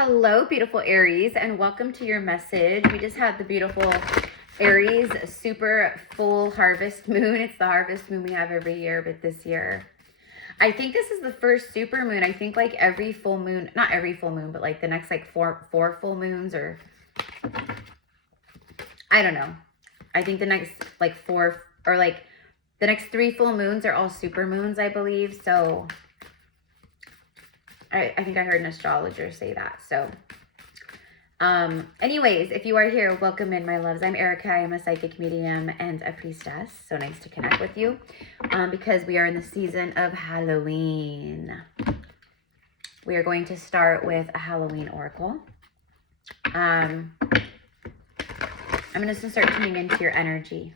Hello, beautiful Aries, and welcome to your message. We just had the beautiful Aries super full harvest moon. It's the harvest moon we have every year, but this year, I think this is the first super moon. I think like every full moon, not every full moon, but like the next like four full moons, or I don't know. I think the next like four, or like the next 3 full moons are all super moons, I believe. So I think I heard an astrologer say that. So anyways, if you are here, welcome in, my loves. I'm Erica. I'm a psychic medium and a priestess. So nice to connect with you because we are in the season of Halloween. We are going to start with a Halloween oracle. I'm going to start tuning into your energy.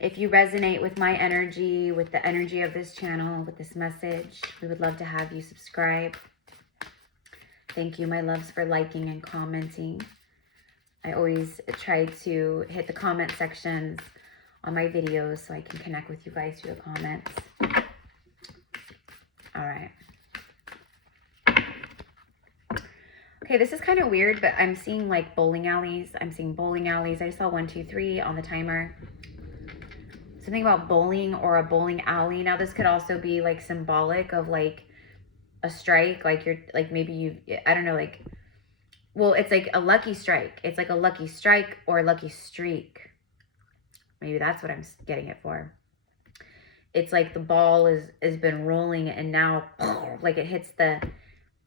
If you resonate with my energy, with the energy of this channel, with this message, we would love to have you subscribe. Thank you, my loves, for liking and commenting. I always try to hit the comment sections on my videos so I can connect with you guys through the comments. All right. Okay, this is kind of weird, but I'm seeing like bowling alleys. I'm seeing bowling alleys. I saw 1, 2, 3 on the timer. Something about bowling or a bowling alley. Now, this could also be like symbolic of like a strike, like you're like maybe you, I don't know, like, well, it's like a lucky strike. It's like a lucky strike or a lucky streak. Maybe that's what I'm getting it for. It's like the ball has been rolling and now like it hits the,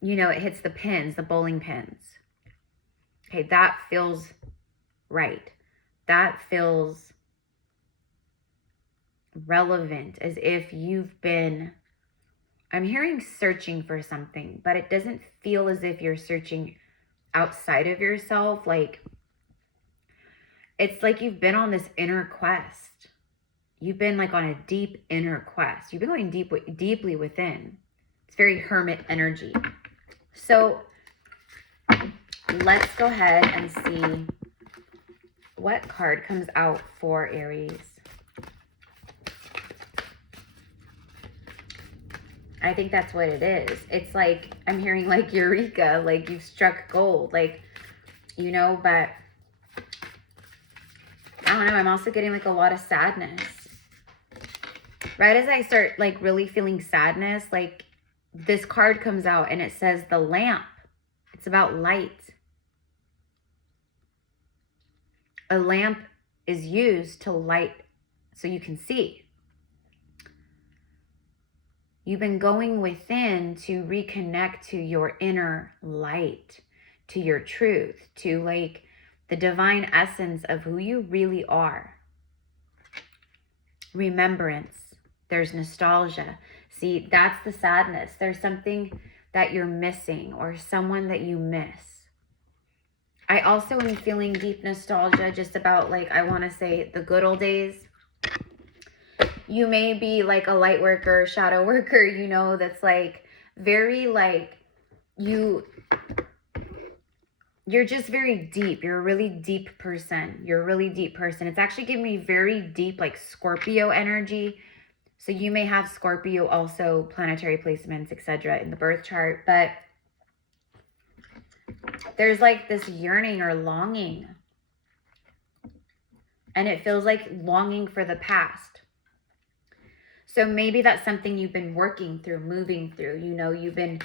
you know, it hits the pins, the bowling pins. Okay, that feels right. That feels relevant, as if you've been, I'm hearing searching for something, but it doesn't feel as if you're searching outside of yourself. Like, it's like you've been on this inner quest. You've been like on a deep inner quest. You've been going deeply within. It's very hermit energy. So let's go ahead and see what card comes out for Aries. I think that's what it is. It's like, I'm hearing like Eureka, like you've struck gold, like, you know, but I don't know. I'm also getting like a lot of sadness. Right as I start like really feeling sadness, like this card comes out and it says the lamp. It's about light. A lamp is used to light so you can see. You've been going within to reconnect to your inner light, to your truth, to like the divine essence of who you really are. Remembrance. There's nostalgia. See, that's the sadness. There's something that you're missing or someone that you miss. I also am feeling deep nostalgia just about like, I want to say the good old days. You may be like a light worker, shadow worker, you know, that's like very like you're just very deep. You're a really deep person. You're a really deep person. It's actually giving me very deep like Scorpio energy. So you may have Scorpio also, planetary placements, etc. in the birth chart, but there's like this yearning or longing. And it feels like longing for the past. So maybe that's something you've been working through, moving through, you know, you've been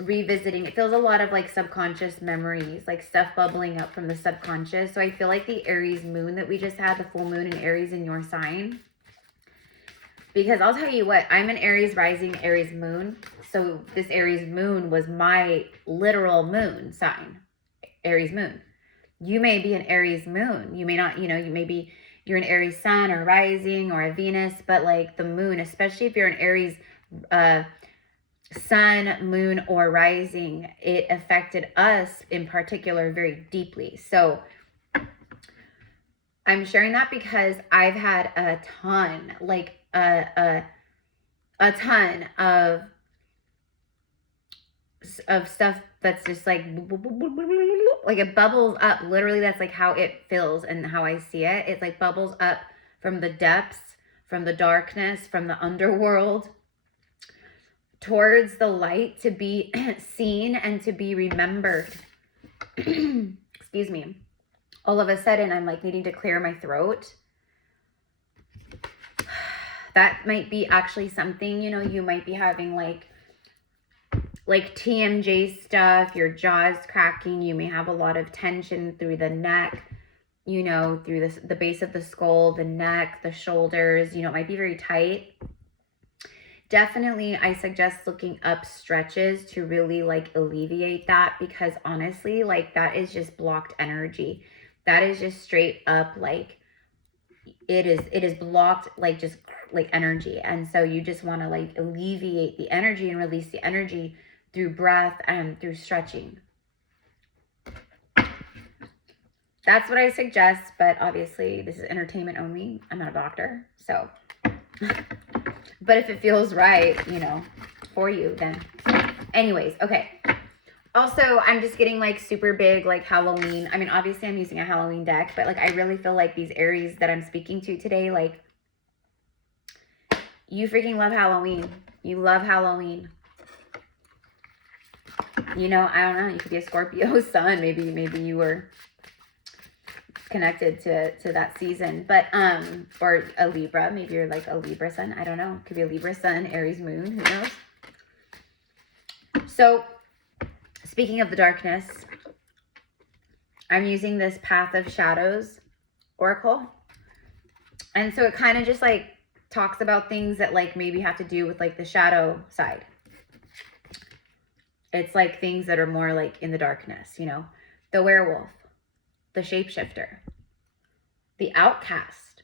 revisiting. It feels a lot of like subconscious memories, like stuff bubbling up from the subconscious. So I feel like the Aries moon that we just had, the full moon in Aries in your sign. Because I'll tell you what, I'm an Aries rising, Aries moon. So this Aries moon was my literal moon sign, Aries moon. You may be an Aries moon. You may not, you know, you're an Aries sun or rising or a Venus, but like the moon, especially if you're an Aries sun, moon, or rising, it affected us in particular very deeply. So I'm sharing that because I've had a ton, like a ton of stuff that's just like it bubbles up. Literally, that's like how it feels and how I see it. It's like bubbles up from the depths, from the darkness, from the underworld. towards the light, to be seen and to be remembered. Excuse me. All of a sudden, I'm like needing to clear my throat. That might be actually something, you know, you might be having like TMJ stuff, your jaw's cracking, you may have a lot of tension through the neck, you know, through the base of the skull, the neck, the shoulders, you know, it might be very tight. Definitely, I suggest looking up stretches to really like alleviate that, because honestly, like that is just blocked energy. That is just straight up like, it is blocked, like just like energy. And so you just want to like alleviate the energy and release the energy through breath and through stretching. That's what I suggest, but obviously this is entertainment only. I'm not a doctor, so. But if it feels right, you know, for you, then. Anyways, okay. Also, I'm just getting like super big, like Halloween. I mean, obviously I'm using a Halloween deck, but like I really feel like these Aries that I'm speaking to today, like, you freaking love Halloween. You love Halloween. You know, I don't know. You could be a Scorpio sun. Maybe you were connected to that season, but or a Libra. Maybe you're like a Libra sun. I don't know. Could be a Libra sun, Aries moon. Who knows? So, speaking of the darkness, I'm using this Path of Shadows oracle, and so it kind of just like talks about things that like maybe have to do with like the shadow side. It's like things that are more like in the darkness, you know, the werewolf, the shapeshifter, the outcast.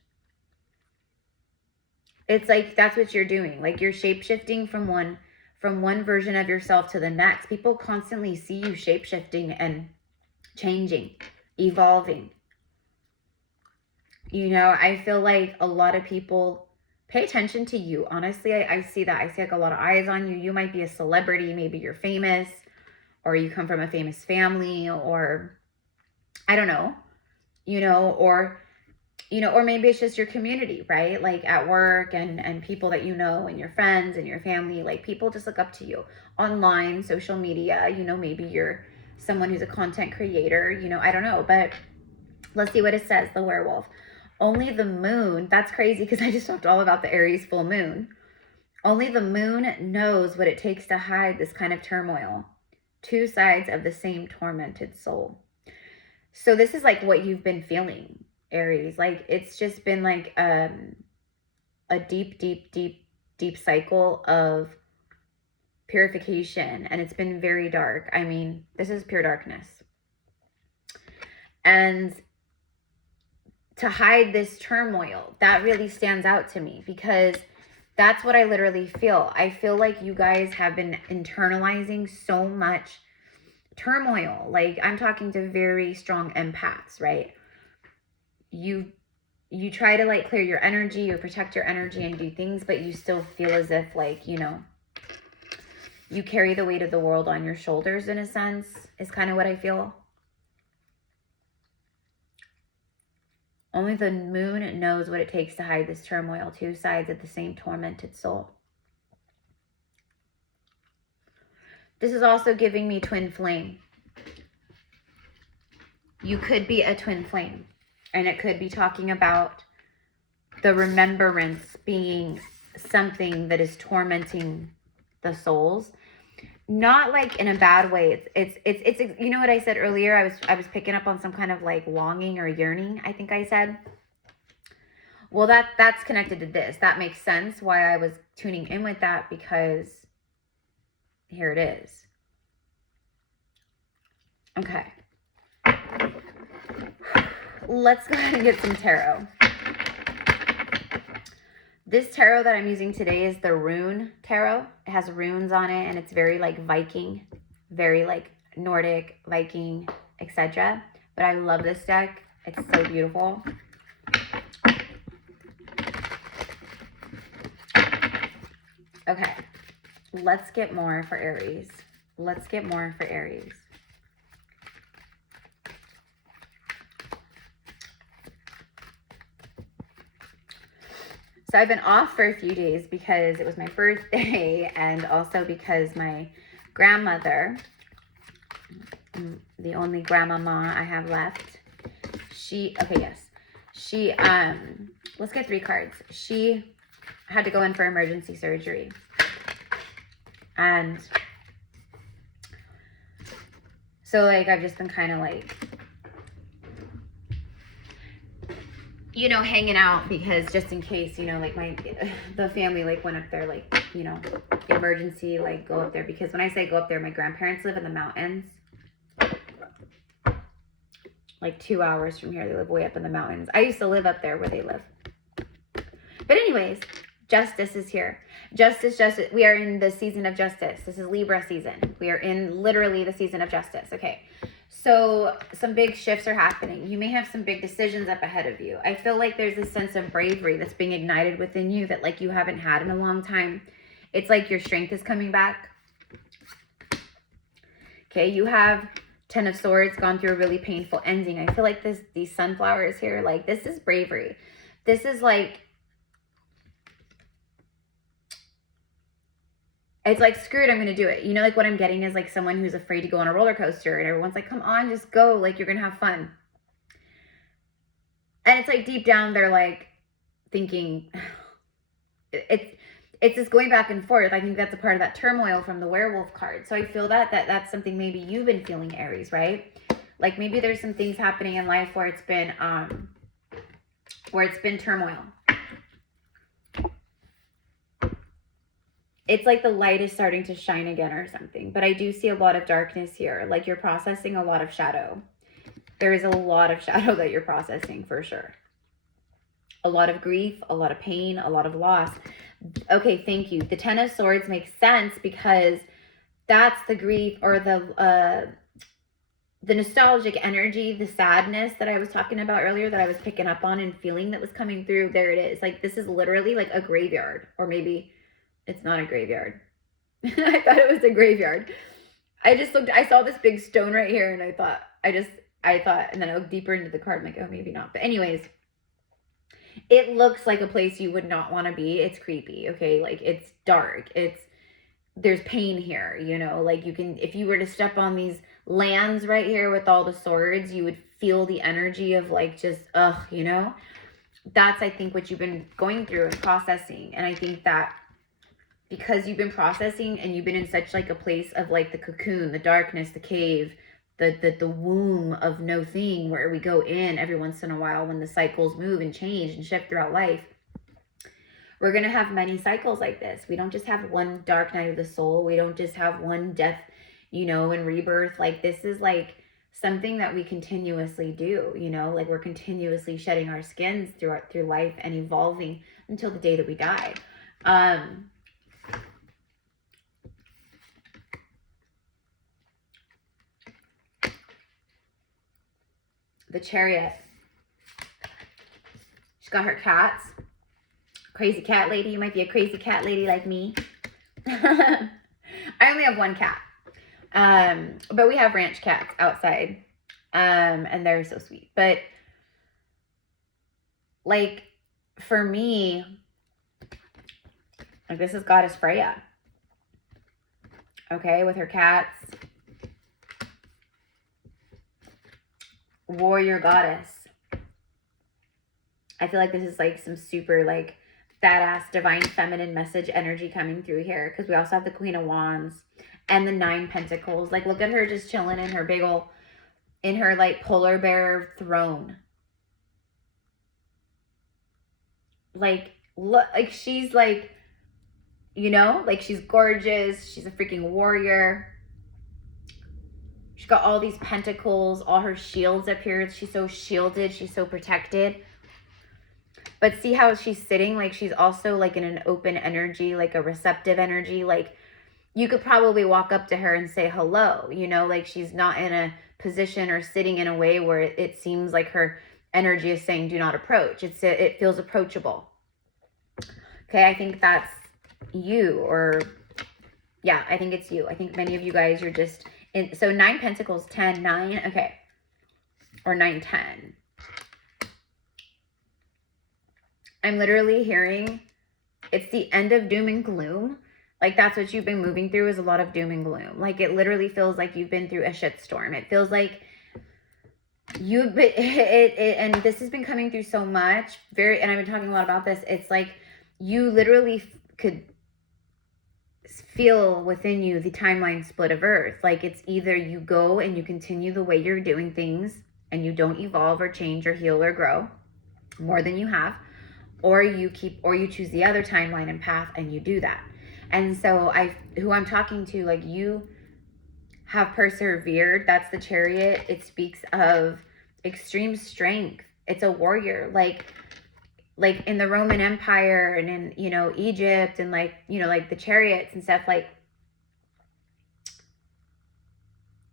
It's like, that's what you're doing. Like you're shapeshifting from one version of yourself to the next. People constantly see you shapeshifting and changing, evolving. You know, I feel like a lot of people pay attention to you. Honestly, I see that. I see like a lot of eyes on you. You might be a celebrity. Maybe you're famous, or you come from a famous family, or I don't know, you know, or maybe it's just your community, right? Like at work and people that you know, and your friends and your family, like people just look up to you online, social media, you know, maybe you're someone who's a content creator, you know, I don't know, but let's see what it says, the werewolf. Only the moon, that's crazy because I just talked all about the Aries full moon. Only the moon knows what it takes to hide this kind of turmoil. Two sides of the same tormented soul. So this is like what you've been feeling, Aries. Like it's just been like a deep cycle of purification, and it's been very dark. I mean, this is pure darkness. And to hide this turmoil, that really stands out to me, because that's what I literally feel. I feel like you guys have been internalizing so much turmoil. Like I'm talking to very strong empaths, right? You try to like clear your energy or protect your energy and do things, but you still feel as if like, you know, you carry the weight of the world on your shoulders in a sense, is kind of what I feel. Only the moon knows what it takes to hide this turmoil, two sides of the same tormented soul. This is also giving me twin flame. You could be a twin flame, and it could be talking about the remembrance being something that is tormenting the souls. Not like in a bad way. It's you know what I said earlier? I was picking up on some kind of like longing or yearning, I think I said. Well, that's connected to this. That makes sense why I was tuning in with that, because here it is. Okay. Let's go ahead and get some tarot. This tarot that I'm using today is the Rune Tarot. It has runes on it, and it's very like Viking, very like Nordic, Viking, etc. But I love this deck. It's so beautiful. Okay, let's get more for Aries. Let's get more for Aries. So I've been off for a few days because it was my birthday and also because my grandmother, the only grandmama I have left, she, okay, yes. She, let's get 3 cards. She had to go in for emergency surgery. And so, like, I've just been kind of, like, you know, hanging out because just in case, you know, like, the family, like, went up there, like, you know, emergency, like, go up there. Because when I say go up there, my grandparents live in the mountains. Like 2 hours from here. They live way up in the mountains. I used to live up there where they live. But anyways, justice is here. Justice. We are in the season of justice. This is Libra season. We are in literally the season of justice. Okay. So some big shifts are happening. You may have some big decisions up ahead of you. I feel like there's a sense of bravery that's being ignited within you that like you haven't had in a long time. It's like your strength is coming back. Okay. You have 10 of Swords, gone through a really painful ending. I feel like these sunflowers here, like this is bravery. This is like, it's like, screw it, I'm going to do it. You know, like what I'm getting is like someone who's afraid to go on a roller coaster and everyone's like, come on, just go. Like you're going to have fun. And it's like deep down, they're like thinking, it's just going back and forth. I think that's a part of that turmoil from the werewolf card. So I feel that's something maybe you've been feeling, Aries, right? Like maybe there's some things happening in life where it's been turmoil. It's like the light is starting to shine again or something. But I do see a lot of darkness here. Like you're processing a lot of shadow. There is a lot of shadow that you're processing for sure. A lot of grief, a lot of pain, a lot of loss. Okay, thank you. The 10 of Swords makes sense because that's the grief or the nostalgic energy, the sadness that I was talking about earlier that I was picking up on and feeling that was coming through. There it is. Like this is literally like a graveyard, or maybe it's not a graveyard. I thought it was a graveyard. I saw this big stone right here and I thought, and then I looked deeper into the card. I'm like, oh, maybe not. But anyways, it looks like a place you would not want to be. It's creepy, okay? Like, it's dark. There's pain here, you know? Like, if you were to step on these lands right here with all the swords, you would feel the energy of, like, just, ugh, you know? That's, I think, what you've been going through and processing. And I think that because you've been processing and you've been in such, like, a place of, like, the cocoon, the darkness, the cave, the womb of no thing where we go in every once in a while when the cycles move and change and shift throughout life. We're going to have many cycles like this. We don't just have one dark night of the soul. We don't just have one death, you know, and rebirth. Like this is like something that we continuously do, you know, like we're continuously shedding our skins through life and evolving until the day that we die. The Chariot. She's got her cats. Crazy cat lady. You might be a crazy cat lady like me. I only have one cat. But we have ranch cats outside. And they're so sweet. But like for me, like this is Goddess Freya. Okay, with her cats. Warrior goddess. I feel like this is like some super like badass divine feminine message energy coming through here because we also have the Queen of Wands and the 9 Pentacles. Like look at her just chilling in her big ol', in her like polar bear throne. Like look, like she's like, you know, like she's gorgeous. She's a freaking warrior. She's got all these pentacles, all her shields up here. She's so shielded. She's so protected. But see how she's sitting? Like she's also like in an open energy, like a receptive energy. Like you could probably walk up to her and say hello, you know, like she's not in a position or sitting in a way where it seems like her energy is saying do not approach. It feels approachable. Okay, I think that's you, or yeah, I think it's you. I think many of you guys, you're just... So 9 Pentacles, 10, 9, okay. Or 9, 10. I'm literally hearing it's the end of doom and gloom. Like that's what you've been moving through, is a lot of doom and gloom. Like it literally feels like you've been through a shitstorm. It feels like you've been, and this has been coming through so much. And I've been talking a lot about this. It's like you literally could feel within you the timeline split of Earth. Like it's either you go and you continue the way you're doing things and you don't evolve or change or heal or grow more than you have, or you choose the other timeline and path and you do that. And so who I'm talking to, like, you have persevered. That's the Chariot. It speaks of extreme strength. It's a warrior, like in the Roman Empire and in, you know, Egypt and like, you know, like the chariots and stuff. Like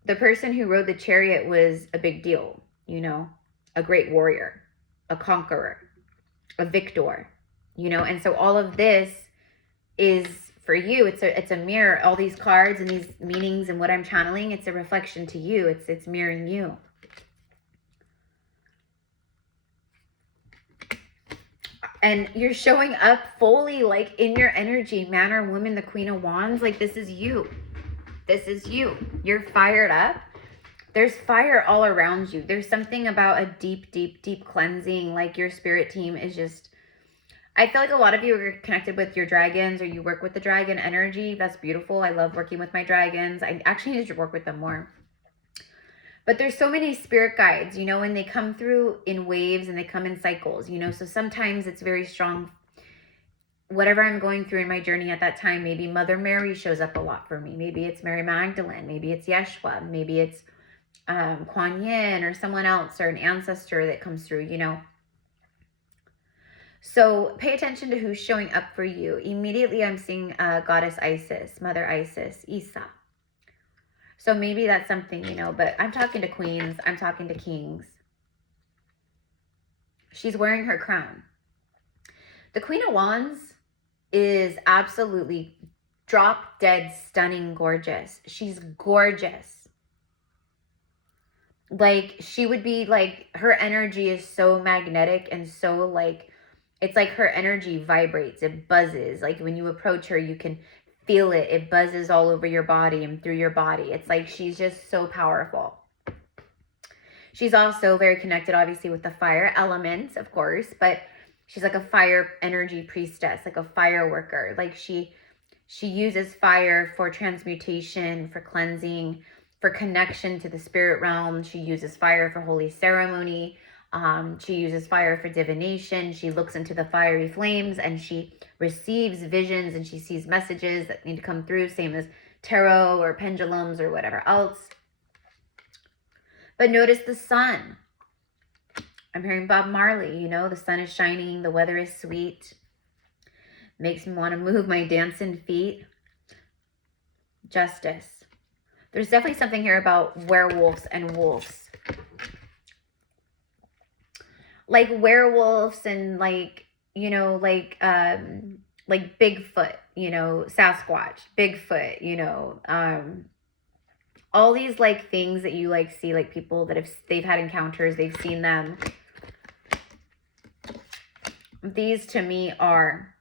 the person who rode the chariot was a big deal, you know, a great warrior, a conqueror, a victor, you know. And so all of this is for you. It's a mirror. All these cards and these meanings and what I'm channeling, it's a reflection to you. It's mirroring you. And you're showing up fully, like in your energy, man or woman, the Queen of Wands. Like this is you. This is you. You're fired up. There's fire all around you. There's something about a deep, deep, deep cleansing. Like your spirit team is just, I feel like a lot of you are connected with your dragons, or you work with the dragon energy. That's beautiful. I love working with my dragons. I actually need to work with them more. But there's so many spirit guides, you know, and they come through in waves and they come in cycles, you know. So sometimes it's very strong. Whatever I'm going through in my journey at that time, maybe Mother Mary shows up a lot for me. Maybe it's Mary Magdalene. Maybe it's Yeshua. Maybe it's Kuan Yin or someone else or an ancestor that comes through, you know. So pay attention to who's showing up for you. Immediately I'm seeing Goddess Isis, Mother Isis, Isa. So maybe that's something, you know, but I'm talking to queens. I'm talking to kings. She's wearing her crown. The Queen of Wands is absolutely drop dead stunning gorgeous. She's gorgeous. Like she would be like, her energy is so magnetic and so like, it's like her energy vibrates. It buzzes. Like when you approach her, you can feel it. It buzzes all over your body and through your body. It's like she's just so powerful. She's also very connected, obviously, with the fire element, of course, but she's like a fire energy priestess, like a fire worker. Like she uses fire for transmutation, for cleansing, for connection to the spirit realm. She uses fire for holy ceremony. She uses fire for divination. She looks into the fiery flames and she receives visions and she sees messages that need to come through, same as tarot or pendulums or whatever else. But notice the sun. I'm hearing Bob Marley, you know, the sun is shining, the weather is sweet. Makes me want to move my dancing feet. Justice. There's definitely something here about werewolves and wolves. Like werewolves and like, you know, like Bigfoot, you know, Sasquatch, Bigfoot, you know, all these like things that you like see, like people that they've had encounters, they've seen them. These to me are,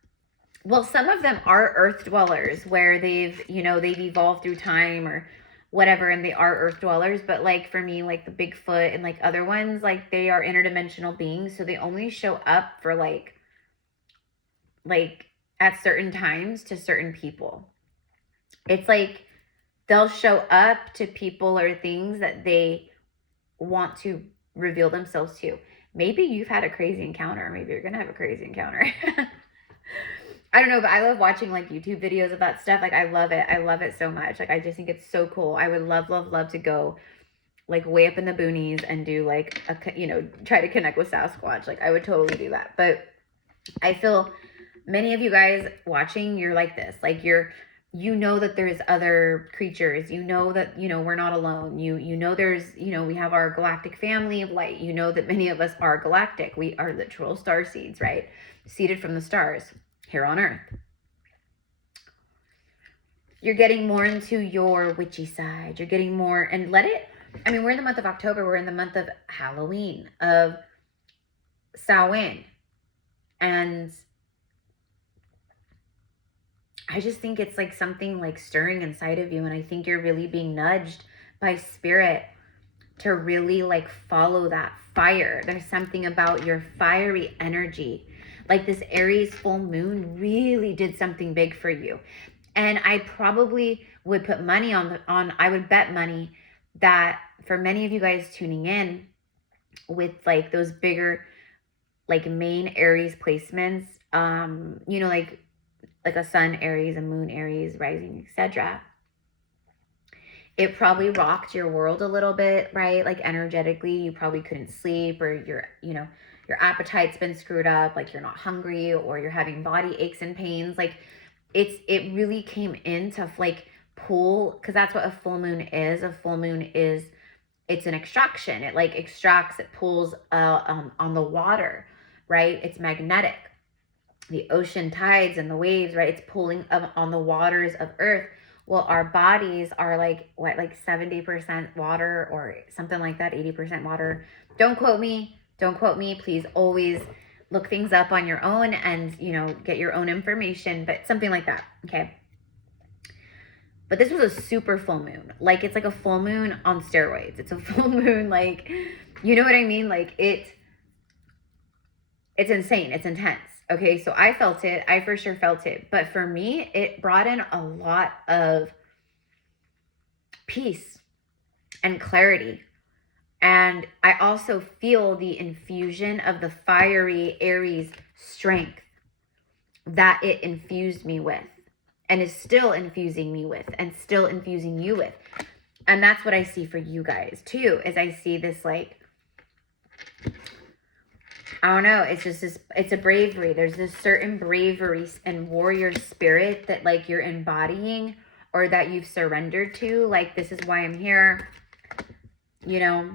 well, some of them are earth dwellers where they've, you know, they've evolved through time or whatever, and they are earth dwellers. But like for me, like the Bigfoot and like other ones, like they are interdimensional beings, so they only show up for like at certain times to certain people. It's like they'll show up to people or things that they want to reveal themselves to. Maybe you've had a crazy encounter. Maybe you're gonna have a crazy encounter. I don't know, but I love watching like YouTube videos of that stuff. Like I love it. I love it so much. Like I just think it's so cool. I would love, love, love to go like way up in the boonies and do like a, you know, try to connect with Sasquatch. Like I would totally do that. But I feel many of you guys watching, you're like this. Like you know that there's other creatures. You know that, you know, we're not alone. You know there's, you know, we have our galactic family of light. You know that many of us are galactic. We are literal star seeds, right? Seeded from the stars here on Earth. You're getting more into your witchy side. You're getting more, and let it, I mean, we're in the month of October. We're in the month of Halloween, of Samhain. And I just think it's like something like stirring inside of you. And I think you're really being nudged by spirit to really like follow that fire. There's something about your fiery energy. Like this Aries full moon really did something big for you. And I probably would put money I would bet money that for many of you guys tuning in with like those bigger, like main Aries placements, you know, like a sun Aries, a moon Aries, rising, etc. It probably rocked your world a little bit, right? Like energetically, you probably couldn't sleep, or your appetite's been screwed up, like you're not hungry, or you're having body aches and pains. Like it really came in to like pull, because that's what a full moon is. A full moon is, it's an extraction. It like extracts, it pulls on the water, right? It's magnetic. The ocean tides and the waves, right? It's pulling on the waters of Earth. Well, our bodies are like, what, like 70% water or something like that, 80% water. Don't quote me. Don't quote me. Please always look things up on your own and, you know, get your own information, but something like that, okay? But this was a super full moon. Like, it's like a full moon on steroids. It's a full moon, like, you know what I mean? Like, it's insane. It's intense. Okay, so I felt it. I for sure felt it. But for me, it brought in a lot of peace and clarity. And I also feel the infusion of the fiery Aries strength that it infused me with, and is still infusing me with, and still infusing you with. And that's what I see for you guys too, is I see this like, I don't know, it's just this, it's a bravery. There's this certain bravery and warrior spirit that like you're embodying, or that you've surrendered to. Like, this is why I'm here. You know,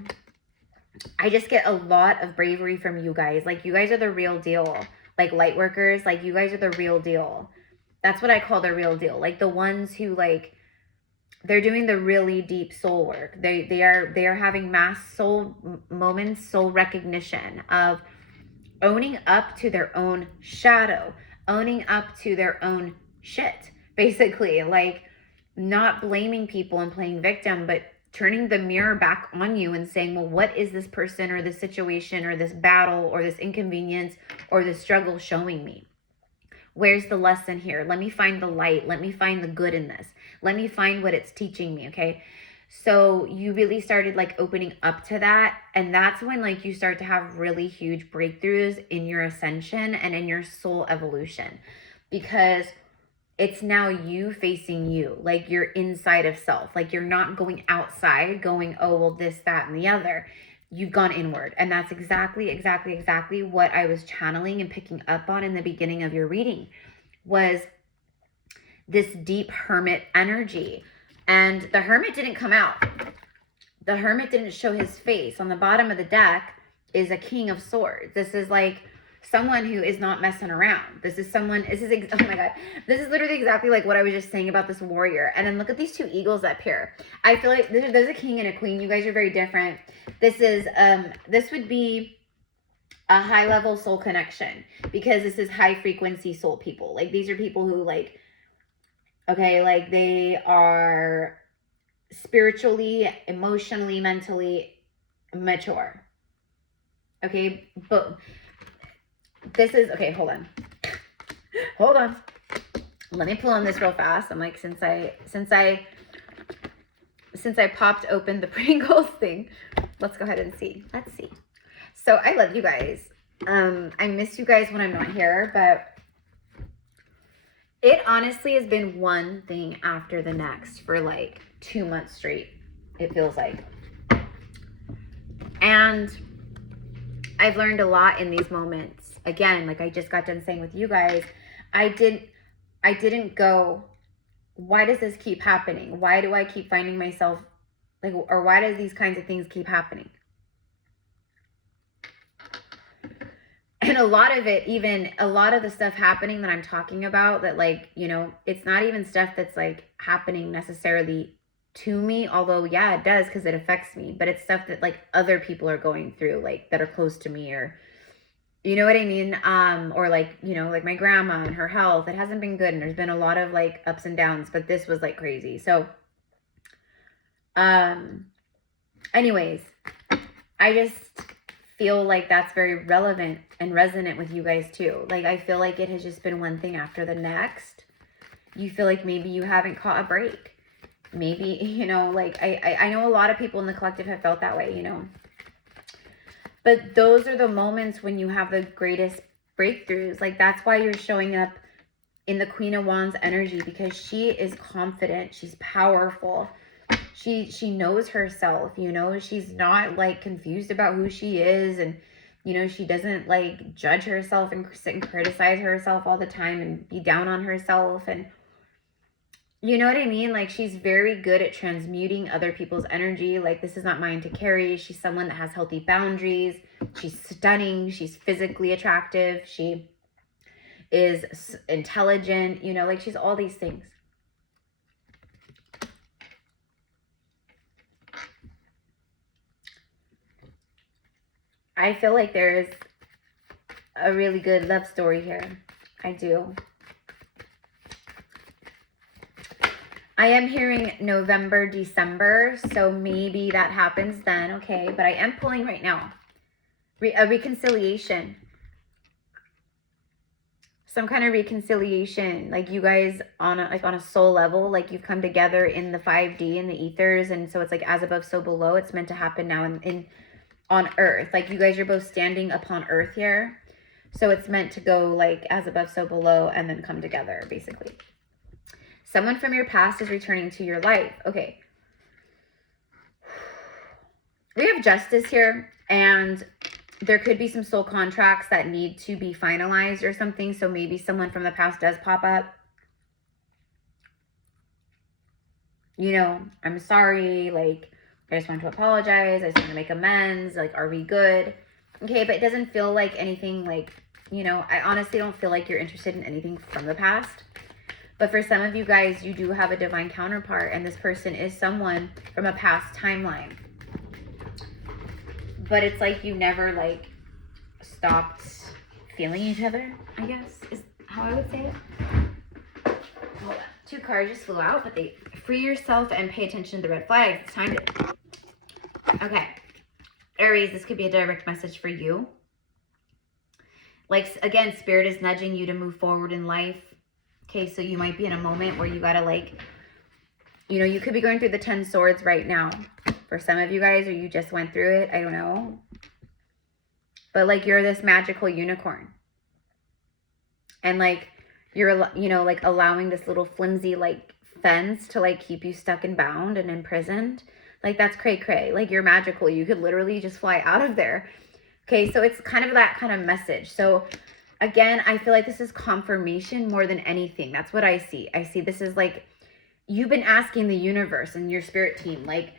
I just get a lot of bravery from you guys. Like, you guys are the real deal. Like, light workers, like, you guys are the real deal. That's what I call the real deal. Like, the ones who like, they're doing the really deep soul work. They are having mass soul moments, soul recognition of owning up to their own shadow, owning up to their own shit, basically. Like, not blaming people and playing victim, but turning the mirror back on you and saying, well, what is this person or this situation or this battle or this inconvenience or this struggle showing me? Where's the lesson here? Let me find the light. Let me find the good in this. Let me find what it's teaching me, okay? So you really started like opening up to that. And that's when like you start to have really huge breakthroughs in your ascension and in your soul evolution, because it's now you facing you. Like, you're inside of self. Like, you're not going outside going, oh, well, this, that, and the other. You've gone inward. And that's exactly what I was channeling and picking up on in the beginning of your reading, was this deep Hermit energy. And the Hermit didn't come out. The Hermit didn't show his face. On the bottom of the deck is a King of Swords. This is like someone who is not messing around. This is someone, oh my God. This is literally exactly like what I was just saying about this warrior. And then look at these two eagles up here. I feel like there's a king and a queen. You guys are very different. This is, this would be a high level soul connection, because this is high frequency soul people. Like, these are people who like, okay, like they are spiritually, emotionally, mentally mature. Okay, but this is, okay, hold on. Hold on. Let me pull on this real fast. I'm like, since I popped open the Pringles thing, let's go ahead and see. Let's see. So I love you guys. I miss you guys when I'm not here, but it honestly has been one thing after the next for like 2 months straight, it feels like. And I've learned a lot in these moments. Again, like I just got done saying with you guys, I didn't go, why does this keep happening? Why do I keep finding myself like, or why does these kinds of things keep happening? And a lot of it, even a lot of the stuff happening that I'm talking about, that like, you know, it's not even stuff that's like happening necessarily to me, although yeah, it does, because it affects me, but it's stuff that like other people are going through, like that are close to me, or You know what I mean? Or like, you know, like my grandma and her health, it hasn't been good. And there's been a lot of like ups and downs, but this was like crazy. So, anyways, I just feel like that's very relevant and resonant with you guys too. Like, I feel like it has just been one thing after the next. You feel like maybe you haven't caught a break. Maybe, you know, like I know a lot of people in the collective have felt that way, you know. But those are the moments when you have the greatest breakthroughs. Like, that's why you're showing up in the Queen of Wands energy, because she is confident. She's powerful. She knows herself, you know. She's not like confused about who she is, and you know, she doesn't like judge herself and sit and criticize herself all the time and be down on herself. And you know what I mean? Like, she's very good at transmuting other people's energy. Like, this is not mine to carry. She's someone that has healthy boundaries. She's stunning. She's physically attractive. She is intelligent. You know, like, she's all these things. I feel like there is a really good love story here. I do. I am hearing November, December, so maybe that happens then, okay? But I am pulling right now. A reconciliation. Some kind of reconciliation. Like, you guys on a soul level, like you've come together in the 5D, in the ethers, and so it's like as above, so below. It's meant to happen now on Earth. Like, you guys are both standing upon Earth here. So it's meant to go like as above, so below, and then come together, basically. Someone from your past is returning to your life. Okay. We have justice here, and there could be some soul contracts that need to be finalized or something. So maybe someone from the past does pop up. You know, I'm sorry. Like, I just want to apologize. I just want to make amends. Like, are we good? Okay, but it doesn't feel like anything like, you know, I honestly don't feel like you're interested in anything from the past. But for some of you guys, you do have a divine counterpart, and this person is someone from a past timeline. But it's like you never like stopped feeling each other, I guess, is how I would say it. Hold on. 2 cards just flew out, but they free yourself and pay attention to the red flags. It's time to... Okay. Aries, this could be a direct message for you. Like, again, Spirit is nudging you to move forward in life. Okay, so you might be in a moment where you gotta like, you know, you could be going through the 10 swords right now. For some of you guys, or you just went through it, I don't know. But like, you're this magical unicorn. And like, you're, you know, like allowing this little flimsy like fence to like keep you stuck and bound and imprisoned. Like, that's cray cray. Like, you're magical. You could literally just fly out of there. Okay, so it's kind of that kind of message. So again, I feel like this is confirmation more than anything. That's what I see. I see this is like, you've been asking the universe and your spirit team, like,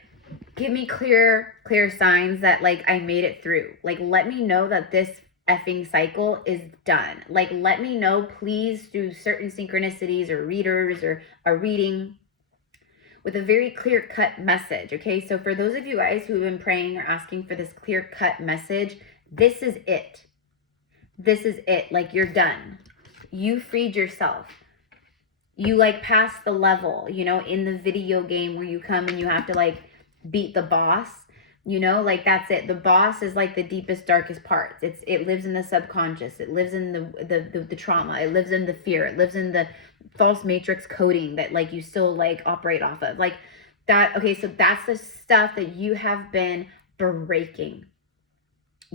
give me clear signs that like I made it through. Like, let me know that this effing cycle is done. Like, let me know, please, through certain synchronicities or readers or a reading with a very clear-cut message. Okay, so for those of you guys who have been praying or asking for this clear-cut message, this is it. This is it. Like, you're done. You freed yourself. You like passed the level, you know, in the video game where you come and you have to like beat the boss, you know, like that's it. The boss is like the deepest, darkest parts. It lives in the subconscious. It lives in the trauma. It lives in the fear. It lives in the false matrix coding that like you still like operate off of, like that. Okay, so that's the stuff that you have been breaking.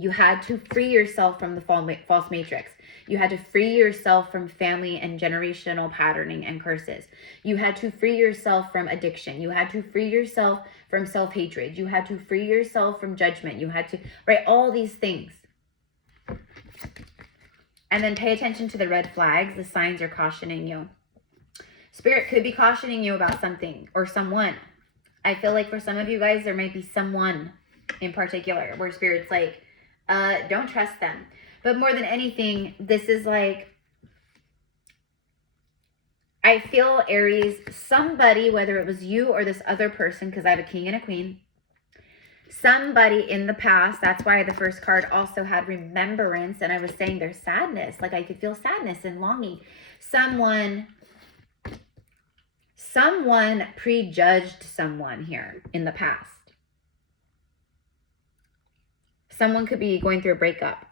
You had to free yourself from the false matrix. You had to free yourself from family and generational patterning and curses. You had to free yourself from addiction. You had to free yourself from self-hatred. You had to free yourself from judgment. You had to, right, all these things. And then pay attention to the red flags. The signs are cautioning you. Spirit could be cautioning you about something or someone. I feel like for some of you guys, there might be someone in particular where Spirit's like, don't trust them. But more than anything, this is like, I feel, Aries, somebody, whether it was you or this other person, because I have a king and a queen, Somebody in the past, that's why the first card also had remembrance, and I was saying there's sadness, like I could feel sadness and longing. Someone prejudged someone here in the past. Someone could be going through a breakup.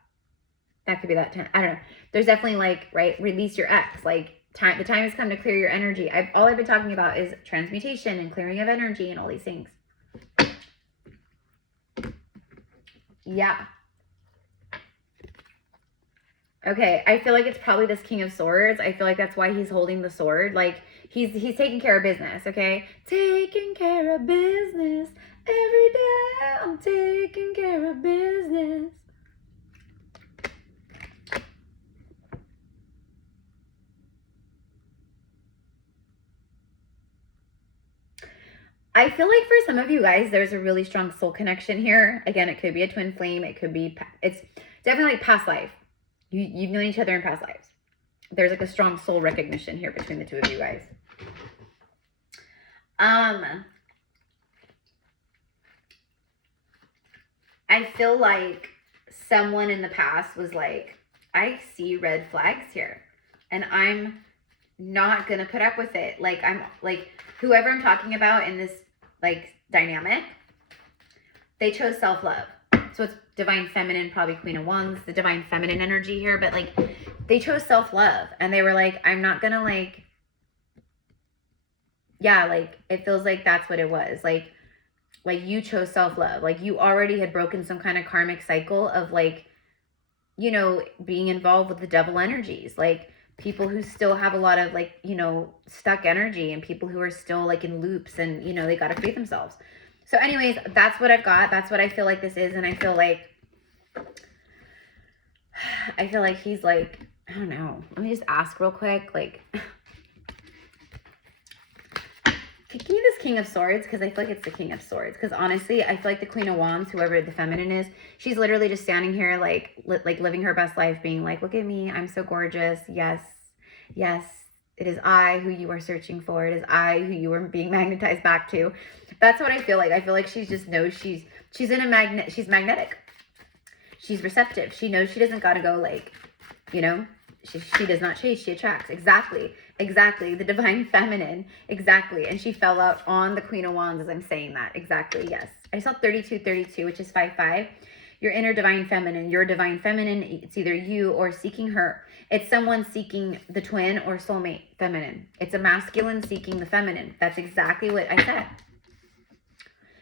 That could be that time. I don't know. There's definitely like, right, release your ex. Like the time has come to clear your energy. All I've been talking about is transmutation and clearing of energy and all these things. Yeah. Okay, I feel like it's probably this King of Swords. I feel like that's why he's holding the sword. Like he's taking care of business, okay? Taking care of business. Every day I'm taking care of business. I feel like for some of you guys, there's a really strong soul connection here. Again, it could be a twin flame. It could be, it's definitely like past life. You've known each other in past lives. There's like a strong soul recognition here between the two of you guys. I feel like someone in the past was like, I see red flags here and I'm not going to put up with it. Like, I'm like, whoever I'm talking about in this like dynamic, they chose self-love. So it's divine feminine, probably Queen of Wands, the divine feminine energy here. But like, they chose self-love and they were like, I'm not going to like, yeah, like it feels like that's what it was. Like you chose self-love. Like you already had broken some kind of karmic cycle of like, you know, being involved with the devil energies. Like people who still have a lot of like, you know, stuck energy and people who are still like in loops and, you know, they got to free themselves. So anyways, that's what I've got. That's what I feel like this is. And I feel like he's like, I don't know. Let me just ask real quick. Like, give me this King of Swords because I feel like it's the King of Swords. Because honestly, I feel like the Queen of Wands, whoever the feminine is, she's literally just standing here like living her best life, being like, look at me, I'm so gorgeous. Yes, yes, it is I who you are searching for. It is I who you are being magnetized back to. That's what I feel like. I feel like she just knows she's in a magnet. She's magnetic. She's receptive. She knows she doesn't got to go like, you know, she does not chase, she attracts. Exactly. The divine feminine. Exactly. And she fell out on the Queen of Wands as I'm saying that. Exactly. Yes. I saw 3232, which is 5-5. Your inner divine feminine. Your divine feminine, it's either you or seeking her. It's someone seeking the twin or soulmate feminine. It's a masculine seeking the feminine. That's exactly what I said.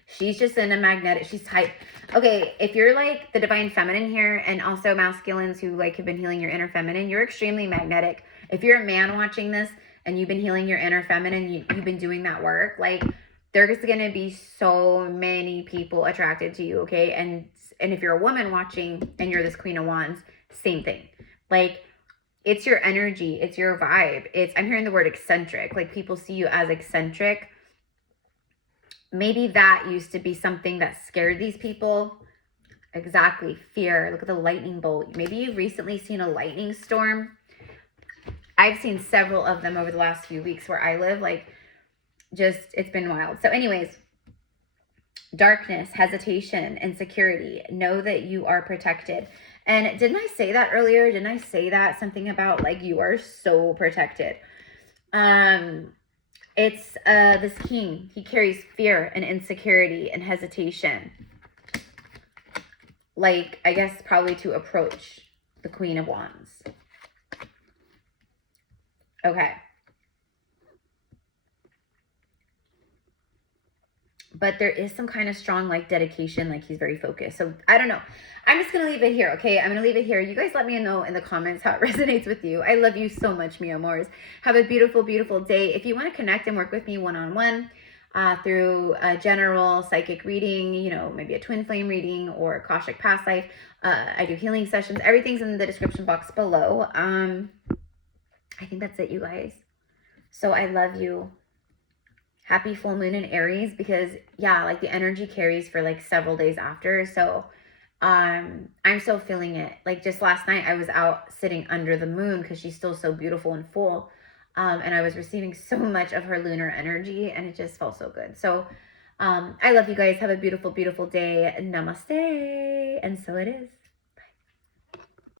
She's just in a magnetic, she's tight. Okay, if you're like the divine feminine here and also masculines who like have been healing your inner feminine, you're extremely magnetic. If you're a man watching this and you've been healing your inner feminine, you've been doing that work, like there's going to be so many people attracted to you, okay? And if you're a woman watching and you're this Queen of Wands, same thing. Like it's your energy, it's your vibe. I'm hearing the word eccentric. Like people see you as eccentric. Maybe that used to be something that scared these people. Exactly. Fear. Look at the lightning bolt. Maybe you've recently seen a lightning storm. I've seen several of them over the last few weeks where I live. Like, just, it's been wild. So anyways, darkness, hesitation, insecurity. Know that you are protected. And didn't I say that earlier? Didn't I say that? Something about, like, you are so protected. It's this king. He carries fear and insecurity and hesitation. Like, I guess probably to approach the Queen of Wands. Okay. But there is some kind of strong, like, dedication. Like, he's very focused. So, I don't know. I'm just going to leave it here, okay? I'm going to leave it here. You guys let me know in the comments how it resonates with you. I love you so much, mi amores. Have a beautiful, beautiful day. If you want to connect and work with me one-on-one through a general psychic reading, you know, maybe a twin flame reading or Akashic past life, I do healing sessions. Everything's in the description box below. I think that's it, you guys. So, I love you. Happy full moon in Aries because, yeah, like the energy carries for like several days after. So I'm still feeling it. Like just last night I was out sitting under the moon because she's still so beautiful and full. And I was receiving so much of her lunar energy and it just felt so good. So I love you guys. Have a beautiful, beautiful day. Namaste. And so it is.